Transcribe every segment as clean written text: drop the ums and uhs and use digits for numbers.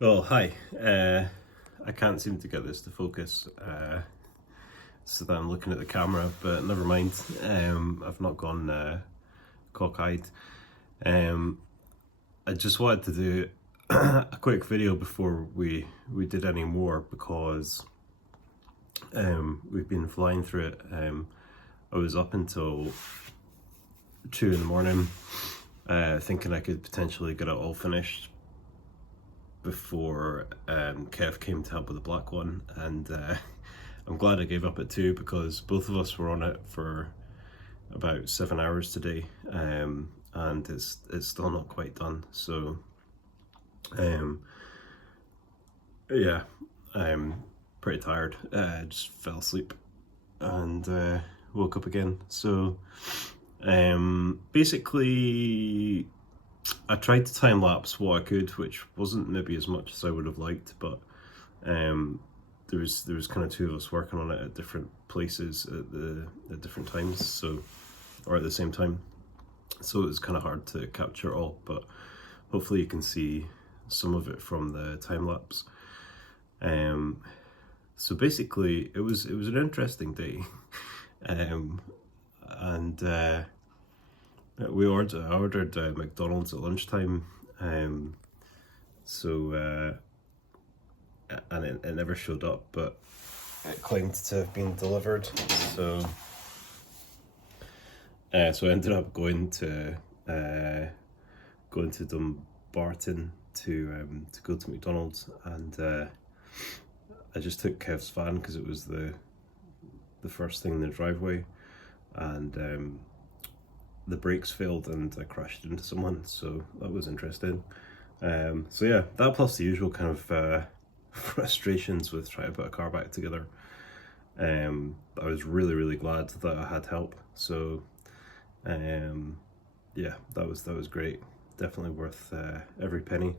Well, hi. I can't seem to get this to focus, so that I'm looking at the camera, but never mind. I've not gone cockeyed. Um, I just wanted to do a quick video before we did any more because we've been flying through it. I was up until 2 in the morning, thinking I could potentially get it all finished before Kev came to help with the black one, and I'm glad I gave up at 2 because both of us were on it for about 7 hours today, and it's still not quite done. So yeah, I'm pretty tired. Just fell asleep and woke up again. So basically I tried to time lapse what I could, which wasn't maybe as much as I would have liked, but there was kind of two of us working on it at different places at different times, so, or at the same time. So it was kind of hard to capture it all, but hopefully you can see some of it from the time lapse. So basically it was an interesting day, and I ordered McDonald's at lunchtime, so and it never showed up, but it claimed to have been delivered. So so I ended up going to Dumbarton to go to McDonald's, and I just took Kev's van because it was the first thing in the driveway, and the brakes failed and I crashed into someone, so that was interesting. So yeah, that plus the usual kind of frustrations with trying to put a car back together. I was really glad that I had help. So yeah, that was great. Definitely worth every penny.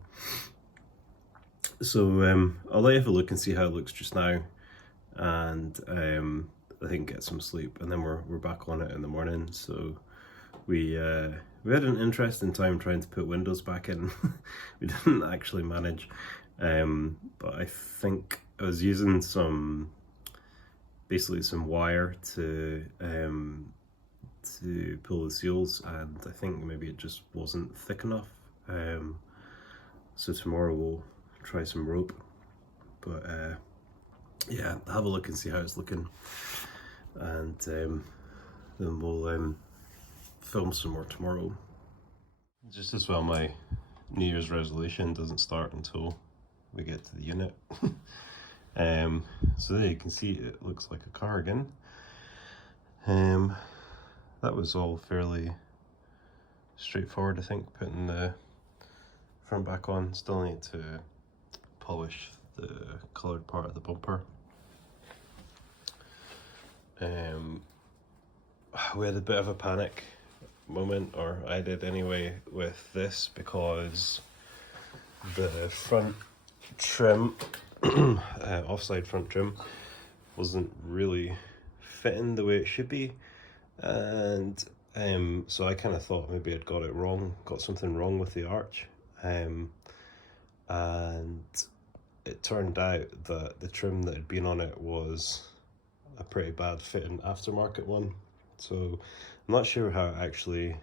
So I'll let you have a look and see how it looks just now, and I think get some sleep, and then we're back on it in the morning. So we had an interesting time trying to put windows back in. We didn't actually manage, but I think I was using basically some wire to pull the seals, and I think maybe it just wasn't thick enough. So tomorrow we'll try some rope, but yeah, have a look and see how it's looking, and then we'll film some more tomorrow. Just as well, my New Year's resolution doesn't start until we get to the unit. So there you can see it looks like a car again. That was all fairly straightforward, I think, putting the front back on. Still need to polish the coloured part of the bumper. We had a bit of a panic moment, or I did anyway, with this because the front trim, offside front trim, wasn't really fitting the way it should be, and so I kind of thought maybe I'd got it wrong, got something wrong with the arch, and it turned out that the trim that had been on it was a pretty bad fitting aftermarket one. So I'm not sure how it actually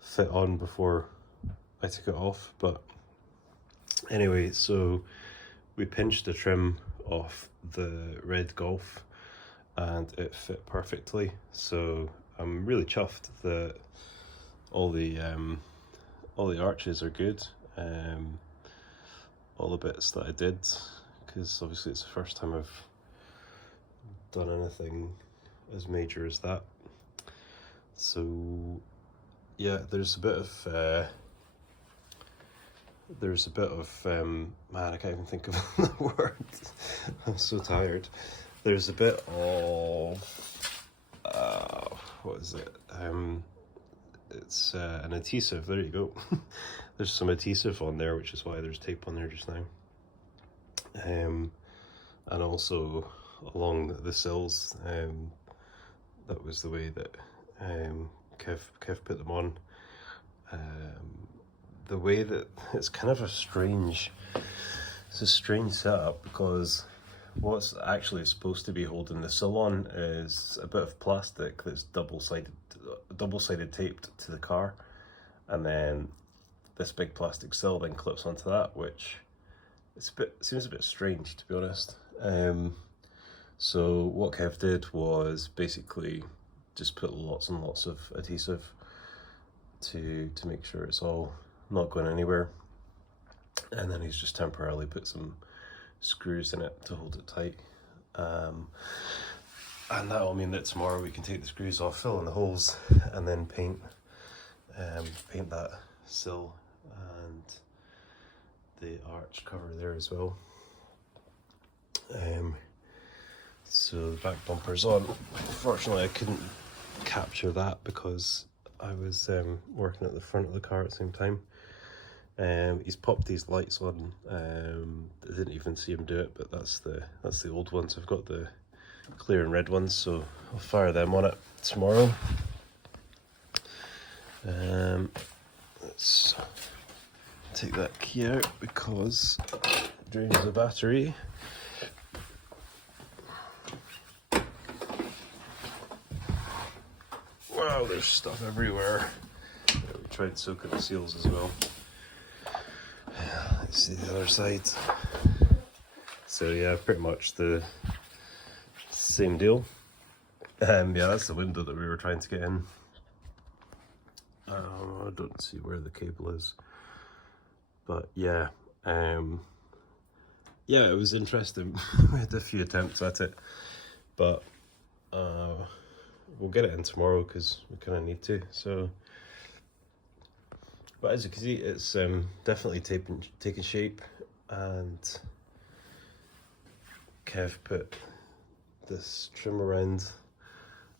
fit on before I took it off, but anyway, so we pinched the trim off the red Golf and it fit perfectly. So I'm really chuffed that all the arches are good, all the bits that I did, because obviously it's the first time I've done anything as major as that. So yeah, there's a bit of man, I can't even think of the word. I'm so tired. There's a bit of what is it? It's an adhesive. There you go. There's some adhesive on there, which is why there's tape on there just now. And also along the sills, that was the way that Kev put them on. the way that it's kind of a strange setup, because what's actually supposed to be holding the sill on is a bit of plastic that's double-sided taped to the car, and then this big plastic sill then clips onto that, which seems a bit strange, to be honest. So what Kev did was basically just put lots and lots of adhesive to make sure it's all not going anywhere, and then he's just temporarily put some screws in it to hold it tight, and that will mean that tomorrow we can take the screws off, fill in the holes, and then paint that sill and the arch cover there as well. So the back bumper's on. Unfortunately I couldn't capture that because I was working at the front of the car at the same time. He's popped these lights on. I didn't even see him do it, but that's the old ones. I've got the clear and red ones, so I'll fire them on it tomorrow. Let's take that key out because it drains the battery. Wow, there's stuff everywhere. We tried soaking the seals as well. Let's see the other side. So yeah, pretty much the same deal. Yeah, that's the window that we were trying to get in. I don't see where the cable is, but yeah, yeah, it was interesting. We had a few attempts at it, but we'll get it in tomorrow because we kind of need to. So, but as you can see, it's definitely taking shape, and Kev put this trim around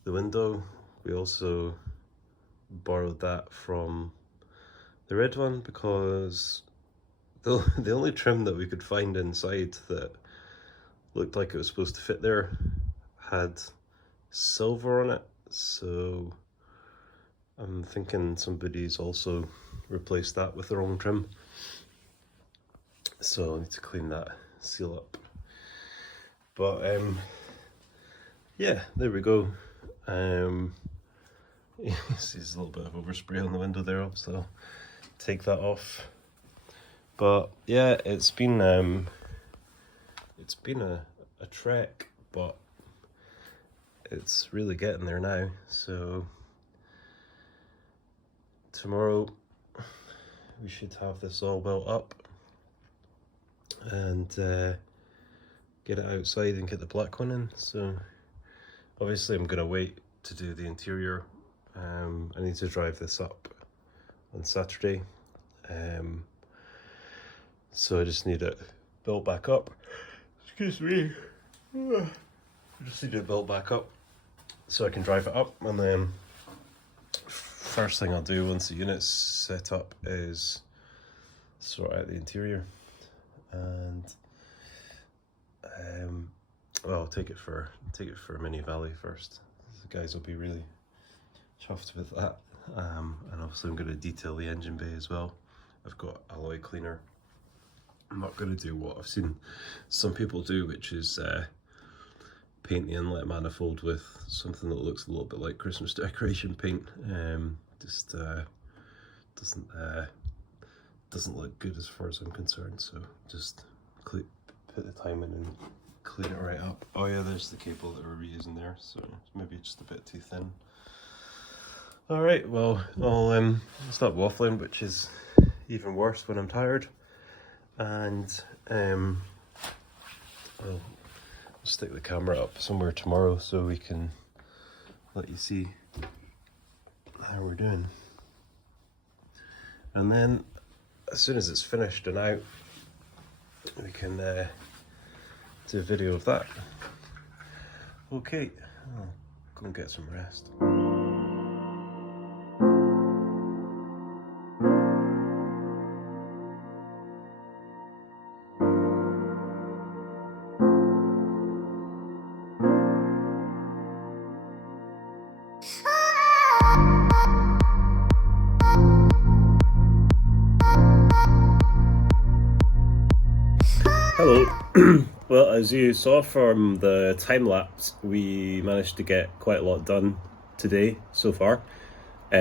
the window. We also borrowed that from the red one because the only trim that we could find inside that looked like it was supposed to fit there had silver on it, so I'm thinking somebody's also replaced that with the wrong trim, so I need to clean that seal up. But yeah, there we go. You see there's a little bit of overspray on the window there, so I'll take that off. But yeah, it's been a trek, but it's really getting there now. So tomorrow we should have this all built up and get it outside and get the black one in. So obviously I'm gonna wait to do the interior. I need to drive this up on Saturday, so I just need it built back up. Excuse me. I just need it built back up so I can drive it up, and then first thing I'll do once the unit's set up is sort out the interior, and well, I'll take it for Mini Valley first. The guys will be really chuffed with that, and obviously I'm going to detail the engine bay as well. I've got alloy cleaner. I'm not going to do what I've seen some people do, which is paint the inlet manifold with something that looks a little bit like Christmas decoration paint. Just doesn't look good as far as I'm concerned, so just put the time in and clean it right up. Oh yeah, there's the cable that we're reusing there, so maybe just a bit too thin. Alright, well, I'll stop waffling, which is even worse when I'm tired, and I'll stick the camera up somewhere tomorrow so we can let you see how we're doing. And then as soon as it's finished and out, we can do a video of that. Okay, I'll go and get some rest. Well, as you saw from the time lapse, we managed to get quite a lot done today so far. I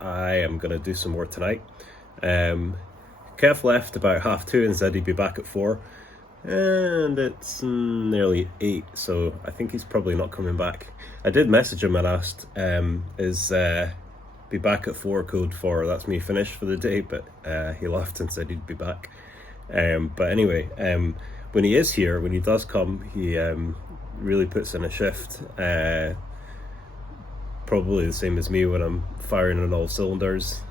am going to do some more tonight. Kev left about 2:30 and said he'd be back at 4, and it's nearly 8, so I think he's probably not coming back. I did message him and asked, is be back at 4 code for that's me finished for the day, but he left and said he'd be back. But anyway, when he is here, when he does come, he really puts in a shift. Probably the same as me when I'm firing on all cylinders.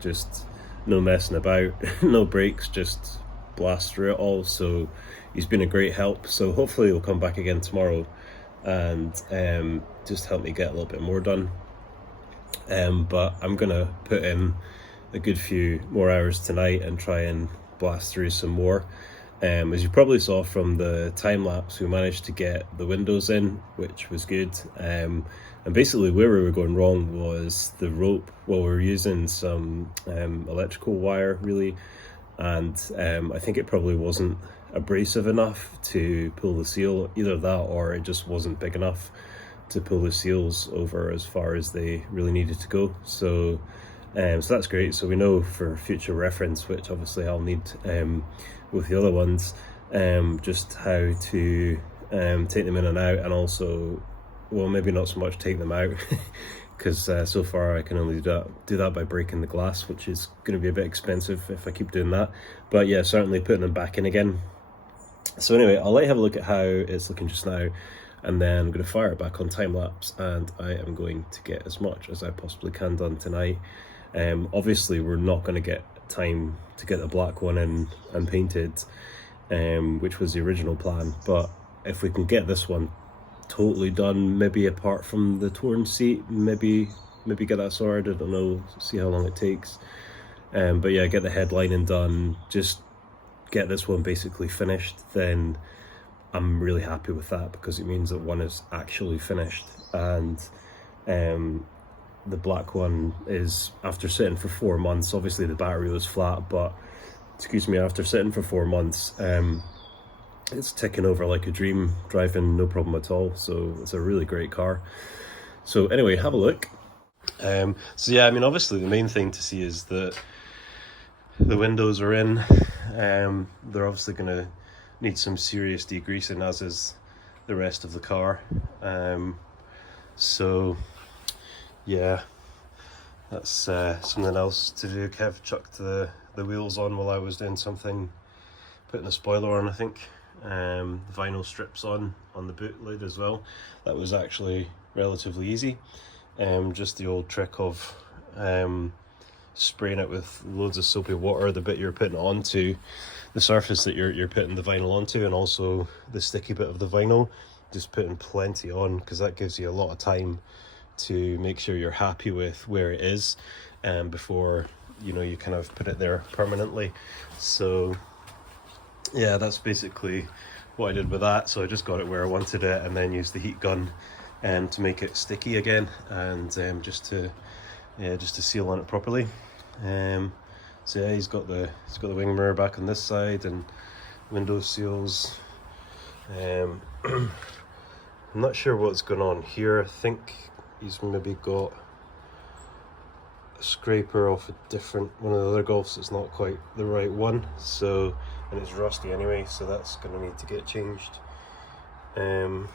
Just no messing about, no breaks, just blast through it all. So he's been a great help. So hopefully he'll come back again tomorrow and just help me get a little bit more done. But I'm gonna put in a good few more hours tonight and try and blast through some more. As you probably saw from the time lapse, we managed to get the windows in, which was good. And basically where we were going wrong was the rope. Well, we were using some electrical wire really, and I think it probably wasn't abrasive enough to pull the seal. Either that or it just wasn't big enough to pull the seals over as far as they really needed to go. So that's great. So we know for future reference, which obviously I'll need with the other ones, just how to take them in and out, and also, well, maybe not so much take them out because so far I can only do that by breaking the glass, which is going to be a bit expensive if I keep doing that. But yeah, certainly putting them back in again. So anyway, I'll let you have a look at how it's looking just now, and then I'm going to fire it back on time lapse, and I am going to get as much as I possibly can done tonight. Obviously we're not going to get time to get the black one in and painted, which was the original plan, but if we can get this one totally done, maybe apart from the torn seat, maybe get that sorted, I don't know, see how long it takes. But yeah, get the headlining done, just get this one basically finished, then I'm really happy with that, because it means that one is actually finished. And the black one is, after sitting for 4 months, obviously the battery was flat, but excuse me, after sitting for 4 months, it's ticking over like a dream, driving no problem at all. So it's a really great car. So anyway, have a look. So yeah, I mean, obviously the main thing to see is that the windows are in. They're obviously going to need some serious degreasing, as is the rest of the car. So yeah, that's something else to do. Kev chucked the wheels on while I was doing something, putting the spoiler on, I think. The vinyl strips on the boot lid as well. That was actually relatively easy. Just the old trick of spraying it with loads of soapy water, the bit you're putting it onto, the surface that you're putting the vinyl onto, and also the sticky bit of the vinyl, just putting plenty on, because that gives you a lot of time to make sure you're happy with where it is, before you kind of put it there permanently. So yeah, that's basically what I did with that. So I just got it where I wanted it, and then used the heat gun to make it sticky again, and just to seal on it properly. So yeah, he's got the wing mirror back on this side, and window seals. I'm not sure what's going on here. I think he's maybe got a scraper off one of the other Golfs. It's not quite the right one, so, and it's rusty anyway, so that's going to need to get changed. Not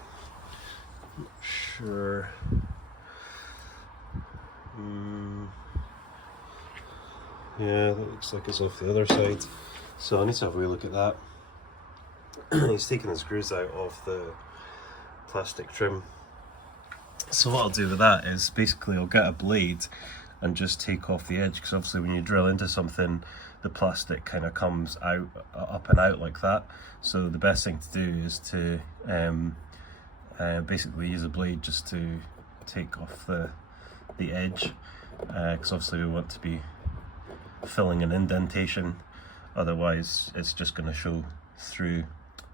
sure. Yeah, that looks like it's off the other side, so I need to have a wee look at that. He's taking the screws out of the plastic trim. So what I'll do with that is basically I'll get a blade and just take off the edge, because obviously when you drill into something, the plastic kind of comes out, up and out like that. So the best thing to do is to basically use a blade just to take off the edge, because obviously we want to be filling an indentation, otherwise it's just going to show through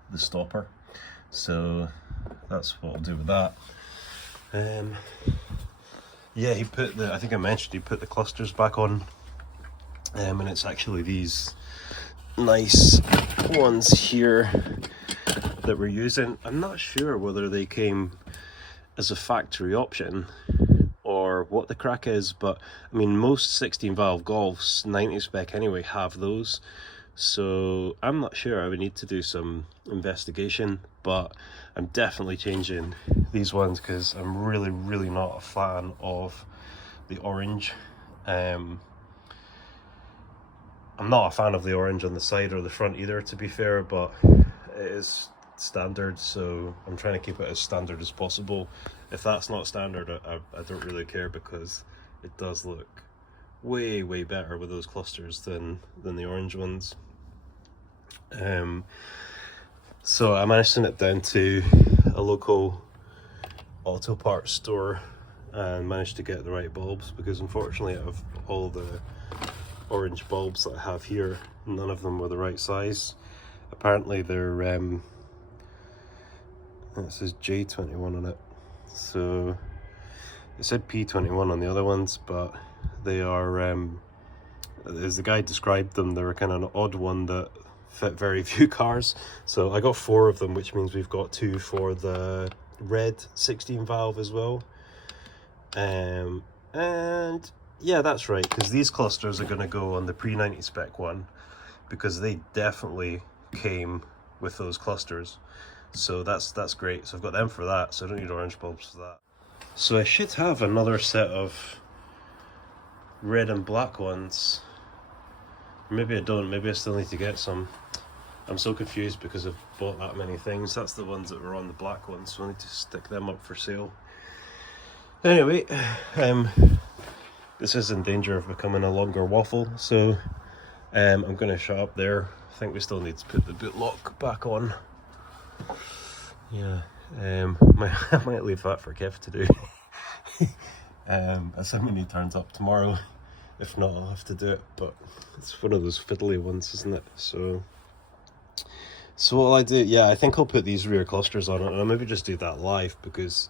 the stopper. So that's what I'll do with that. Yeah, he put I think I mentioned he put the clusters back on, and it's actually these nice ones here that we're using. I'm not sure whether they came as a factory option or what the crack is, but I mean most 16 valve Golfs 90 spec anyway have those, so I'm not sure. I would need to do some investigation, but I'm definitely changing these ones because I'm really not a fan of the orange. I'm not a fan of the orange on the side or the front either, to be fair, but it is standard, so I'm trying to keep it as standard as possible. If that's not standard, I don't really care, because it does look way better with those clusters than the orange ones. So I managed to nip down to a local auto parts store and managed to get the right bulbs, because unfortunately out of all the orange bulbs that I have here, none of them were the right size. Apparently they're it says J21 on it, so it said P21 on the other ones, but they are as the guy described them, they were kind of an odd one that fit very few cars. So I got 4 of them, which means we've got 2 for the red 16 valve as well. And yeah, that's right, because these clusters are going to go on the pre-90 spec one, because they definitely came with those clusters. So that's great. So I've got them for that, so I don't need orange bulbs for that. So I should have another set of red and black ones. Maybe I don't, maybe I still need to get some. I'm so confused because I've bought that many things. That's the ones that were on the black ones, so I need to stick them up for sale. Anyway, this is in danger of becoming a longer waffle, so I'm going to shut up there. I think we still need to put the boot lock back on. Yeah, I might leave that for Kev to do. Assuming he turns up tomorrow. If not, I'll have to do it, but it's one of those fiddly ones, isn't it? So what I do, yeah, I think I'll put these rear clusters on it, and I'll maybe just do that live, because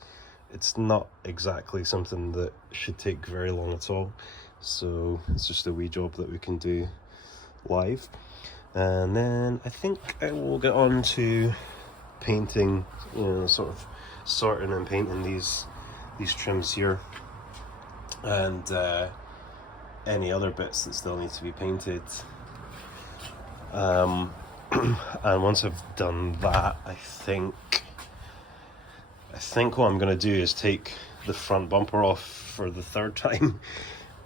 it's not exactly something that should take very long at all. So it's just a wee job that we can do live. And then I think I will get on to painting, you know, sort of sorting and painting these trims here, and any other bits that still need to be painted. And once I've done that, I think what I'm going to do is take the front bumper off for the 3rd time,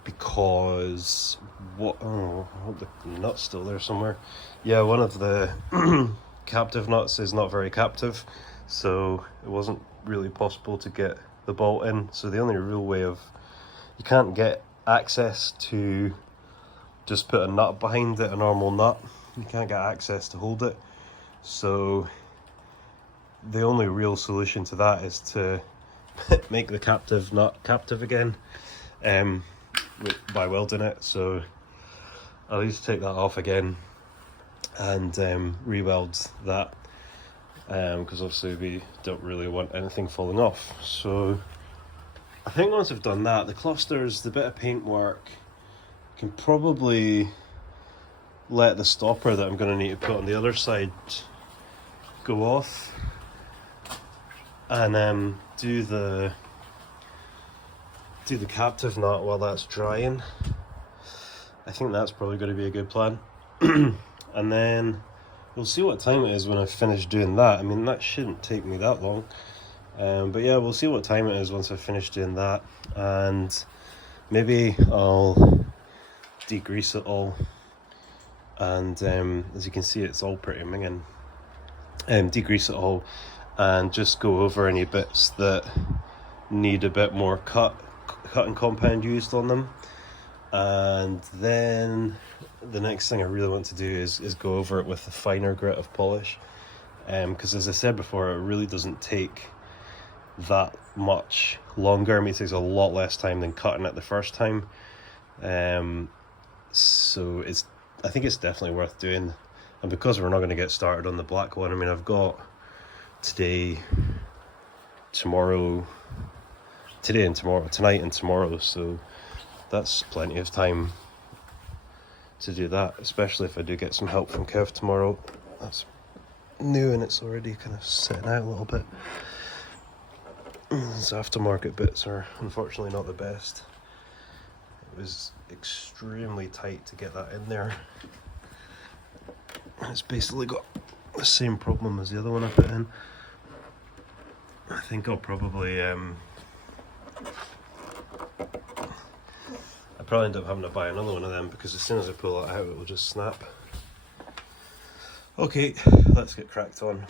because oh, I hope the nut's still there somewhere. Yeah, one of the captive nuts is not very captive, so it wasn't really possible to get the bolt in. So the only real way of, you can't get access to just put a nut behind it, a normal nut. You can't get access to hold it. So the only real solution to that is to make the captive nut captive again, by welding it. So I'll need to take that off again and re-weld that, because obviously we don't really want anything falling off. So I think once I've done that, the clusters, the bit of paintwork, can probably let the stopper that I'm going to need to put on the other side go off, and do the captive nut while that's drying. I think that's probably going to be a good plan. And then we'll see what time it is when I finish doing that. I mean, that shouldn't take me that long. But yeah, we'll see what time it is once I finish doing that, and maybe I'll degrease it all. And as you can see, it's all pretty minging. Degrease it all and just go over any bits that need a bit more cutting compound used on them. And then the next thing I really want to do is go over it with a finer grit of polish, because as I said before, it really doesn't take that much longer. I mean, it takes a lot less time than cutting it the first time. So I think it's definitely worth doing. And because we're not going to get started on the black one, I mean, I've got today and tomorrow, tonight and tomorrow, so that's plenty of time to do that, especially if I do get some help from Kev tomorrow. That's new and it's already kind of sitting out a little bit. These aftermarket bits are unfortunately not the best. It was extremely tight to get that in there. And it's basically got the same problem as the other one I put in. I think I'll probably probably end up having to buy another one of them, because as soon as I pull it out it will just snap. Okay, let's get cracked on.